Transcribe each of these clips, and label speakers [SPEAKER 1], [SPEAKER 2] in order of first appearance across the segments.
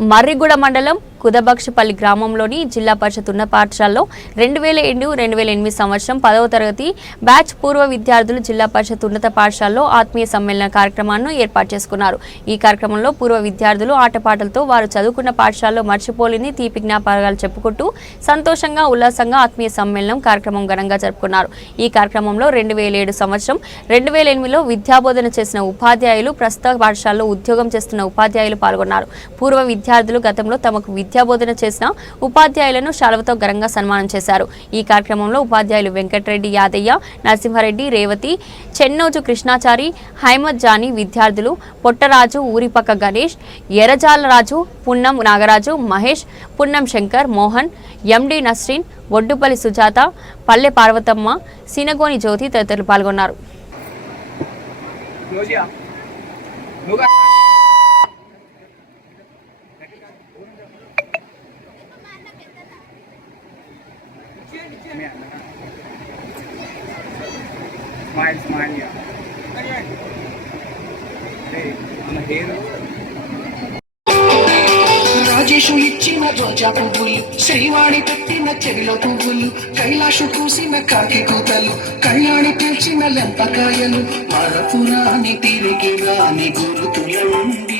[SPEAKER 1] మర్రిగూడ మండలం కుదబక్షపల్లి గ్రామంలోని జిల్లా పరిషత్ ఉన్న పాఠశాలలో రెండు వేల ఏడు రెండు వేల ఎనిమిది సంవత్సరం పదవ తరగతి బ్యాచ్ పూర్వ విద్యార్థులు జిల్లా పరిషత్ ఉన్నత పాఠశాలలో ఆత్మీయ సమ్మేళన కార్యక్రమాన్ని ఏర్పాటు చేసుకున్నారు. ఈ కార్యక్రమంలో పూర్వ విద్యార్థులు ఆటపాటలతో వారు చదువుకున్న పాఠశాలలో మర్చిపోలేని తీపి జ్ఞాపకాలు చెప్పుకుంటూ సంతోషంగా ఉల్లాసంగా ఆత్మీయ సమ్మేళనం కార్యక్రమం ఘనంగా జరుపుకున్నారు. ఈ కార్యక్రమంలో రెండు వేల ఏడు సంవత్సరం రెండు వేల ఎనిమిదిలో విద్యాబోధన చేసిన ఉపాధ్యాయులు ప్రస్తుత పాఠశాలలో ఉద్యోగం చేస్తున్న ఉపాధ్యాయులు పాల్గొన్నారు. పూర్వ విద్యార్థులు గతంలో తమకు విద్యాబోధన చేసిన ఉపాధ్యాయులను శాలవతో ఘనంగా సన్మానం చేశారు. ఈ కార్యక్రమంలో ఉపాధ్యాయులు వెంకటరెడ్డి యాదయ్య నరసింహారెడ్డి రేవతి చెన్నోజు కృష్ణాచారి హైమద్ జానీ విద్యార్థులు పొట్టరాజు ఊరిపక్క గణేష్ ఎర్రజాలరాజు పున్నం నాగరాజు మహేష్ పున్నం శంకర్ మోహన్ ఎండి నస్రీన్ ఒడ్డుపల్లి సుజాత పల్లె పార్వతమ్మ సినగోని జ్యోతి తదితరులు పాల్గొన్నారు
[SPEAKER 2] రోజా నువ్వు స్మైల్ స్మైల్
[SPEAKER 3] రాజేషు ఇచ్చిన రోజా పువ్వులు శ్రీవాణి పెట్టిన చెవిలో పువ్వులు కైలాసు పూసిన కాకి కూతలు కళ్యాణి పిలిచిన లెంపకాయలు మరపురాని తిరిగి రాని గురుతులండి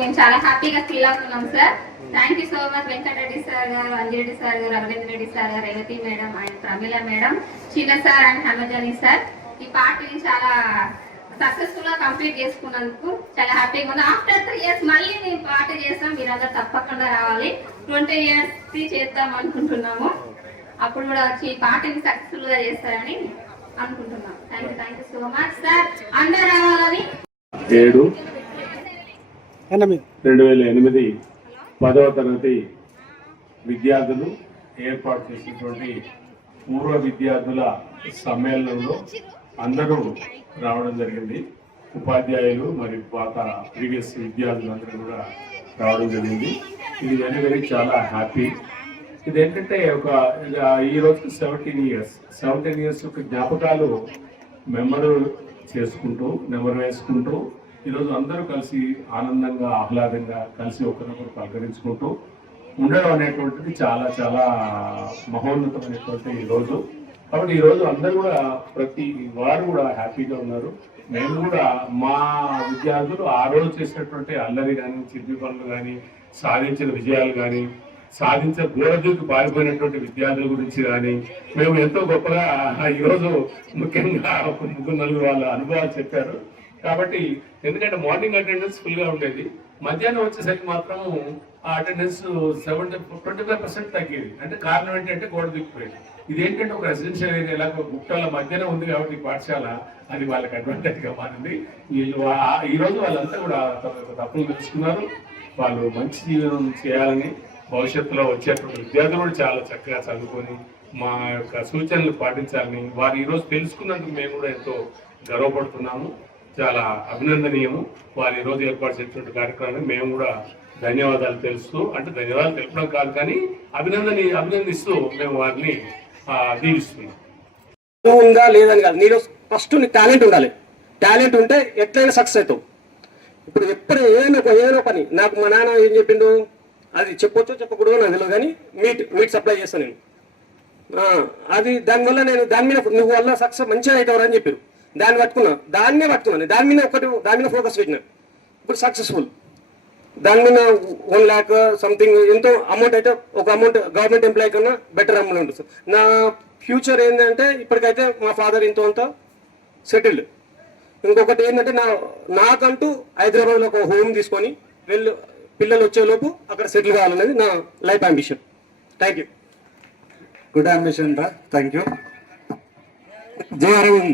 [SPEAKER 4] మేము చాలా హ్యాపీగా ఫీల్ అవుతున్నాం sir. Thank you so much Venkata Reddy sir గారు అంజిరెడ్డి సార్ గారు రవీంద్ర రెడ్డి సార్ గారు Revathi madam and Pramila madam చిన్న సార్ అండ్ హమజాని సార్. ఈ పార్టీని చాలా సక్సెస్ఫుల్గా కంప్లీట్ చేసుకున్నందుకు చాలా హ్యాపీగా ఉంది ఆఫ్టర్ త్రీ ఇయర్స్ మళ్ళీ మేము పార్టీ చేస్తాం. మీరందరూ తప్పకుండా రావాలి. ట్వంటీ ఇయర్స్ చేద్దాం అనుకుంటున్నాము. అప్పుడు కూడా వచ్చి ఈ పార్టీని సక్సెస్ఫుల్గా చేస్తారని అనుకుంటున్నాం. Thank you thank you so much sir అందరూ రావాలని
[SPEAKER 5] ఏడు రెండు వేల ఎనిమిది పదవ తరగతి విద్యార్థులు ఏర్పాటు చేసినటువంటి పూర్వ విద్యార్థుల సమ్మేళనంలో అందరూ రావడం జరిగింది. ఉపాధ్యాయులు మరి పాత ప్రీవియస్ విద్యార్థులందరూ కూడా రావడం జరిగింది. ఇది వెరీ వెరీ చాలా హ్యాపీ. ఇది ఏంటంటే ఒక ఈ రోజు సెవెంటీన్ ఇయర్స్ సెవెంటీన్ ఇయర్స్ యొక్క జ్ఞాపకాలు మెమరు చేసుకుంటూ నెమరు వేసుకుంటూ ఈరోజు అందరూ కలిసి ఆనందంగా ఆహ్లాదంగా కలిసి ఒకరినొకరు పలకరించుకుంటూ ఉండడం అనేటువంటిది చాలా చాలా మహోన్నతమైనటువంటి ఈ రోజు. కాబట్టి ఈ రోజు అందరూ కూడా ప్రతి వారు కూడా హ్యాపీగా ఉన్నారు. మేము కూడా మా విద్యార్థులు ఆ రోజు చేసినటువంటి అల్లరి కానీ చిర్పి పనులు కానీ సాధించిన విజయాలు కానీ సాధించే గోడదూకి పారిపోయినటువంటి విద్యార్థుల గురించి కానీ మేము ఎంతో గొప్పగా ఈరోజు ముఖ్యంగా ముగ్గురు నలుగురు వాళ్ళ అనుభవాలు చెప్పారు. కాబట్టి ఎందుకంటే మార్నింగ్ అటెండెన్స్ ఫుల్గా ఉండేది. మధ్యాహ్నం వచ్చేసరికి మాత్రం ఆ attendance seventy twenty five percent తగ్గేది. అంటే కారణం ఏంటంటే గోడ దిక్కుపోయేది. ఇదేంటంటే ఒక రెసిడెన్షియల్ ఏరియా ఎలాగో గుట్టల మధ్యనే ఉంది కాబట్టి పాఠశాల అది వాళ్ళకి అడ్వాంటేజ్గా మారింది. వీళ్ళు ఈ రోజు వాళ్ళంతా కూడా తప్పులు తెలుసుకున్నారు. వాళ్ళు మంచి జీవనం చేయాలని భవిష్యత్తులో వచ్చేటువంటి విద్యార్థులు కూడా చాలా చక్కగా చదువుకొని మా యొక్క సూచనలు పాటించాలని వారు ఈరోజు తెలుసుకున్నందుకు మేము కూడా ఎంతో గర్వపడుతున్నాము. చాలా అభినందనీయము. వారు ఈరోజు ఏర్పాటు చేసినటువంటి కార్యక్రమాన్ని మేము కూడా ధన్యవాదాలు తెలుస్తూ అంటే ధన్యవాదాలు తెలపడం కాదు కానీ అభినందని అభినందిస్తూ మేము వారిని దీవిస్తున్నాం.
[SPEAKER 6] ఉందా లేదని కాదు. నీలో ఫస్ట్ నీ టాలెంట్ ఉండాలి. టాలెంట్ ఉంటే ఎట్లయినా సక్సెస్ అవుతావు. ఇప్పుడు ఎప్పుడు ఏదైనా ఒక- ఏదైనా పని. నాకు మా నాన్న ఏం చెప్పిండు? అది చెప్పొచ్చో చెప్పకూడదు నాకు తెలియదు కానీ మీట్ మీట్ సప్లై చేస్తాను నేను. అది దానివల్ల నేను దాని మీద నువ్వు వల్ల సక్సెస్ మంచిగా అవుతావు అని చెప్పారు. దాన్ని పట్టుకున్నా. దాన్నే పట్టుకున్నాను దాని మీద ఒకటి దాని మీద ఫోకస్ పెట్టిన. ఇప్పుడు సక్సెస్ఫుల్ దాని మీద వన్ ల్యాక్ సంథింగ్ ఎంతో అమౌంట్ అయితే ఒక అమౌంట్ గవర్నమెంట్ ఎంప్లాయీ కన్నా బెటర్ అమౌంట్ ఉంటుంది సార్. నా ఫ్యూచర్ ఏంటంటే ఇప్పటికైతే మా ఫాదర్ ఇంతో అంతా సెటిల్డ్ ఇంకొకటి ఏంటంటే నా నాకంటూ హైదరాబాద్లో ఒక హోమ్ తీసుకొని వెళ్ళు పిల్లలు వచ్చేలోపు అక్కడ సెటిల్ కావాలనేది నా life ambition thank you
[SPEAKER 7] good ambition రా థ్యాంక్ యూ జేఆర్ఎం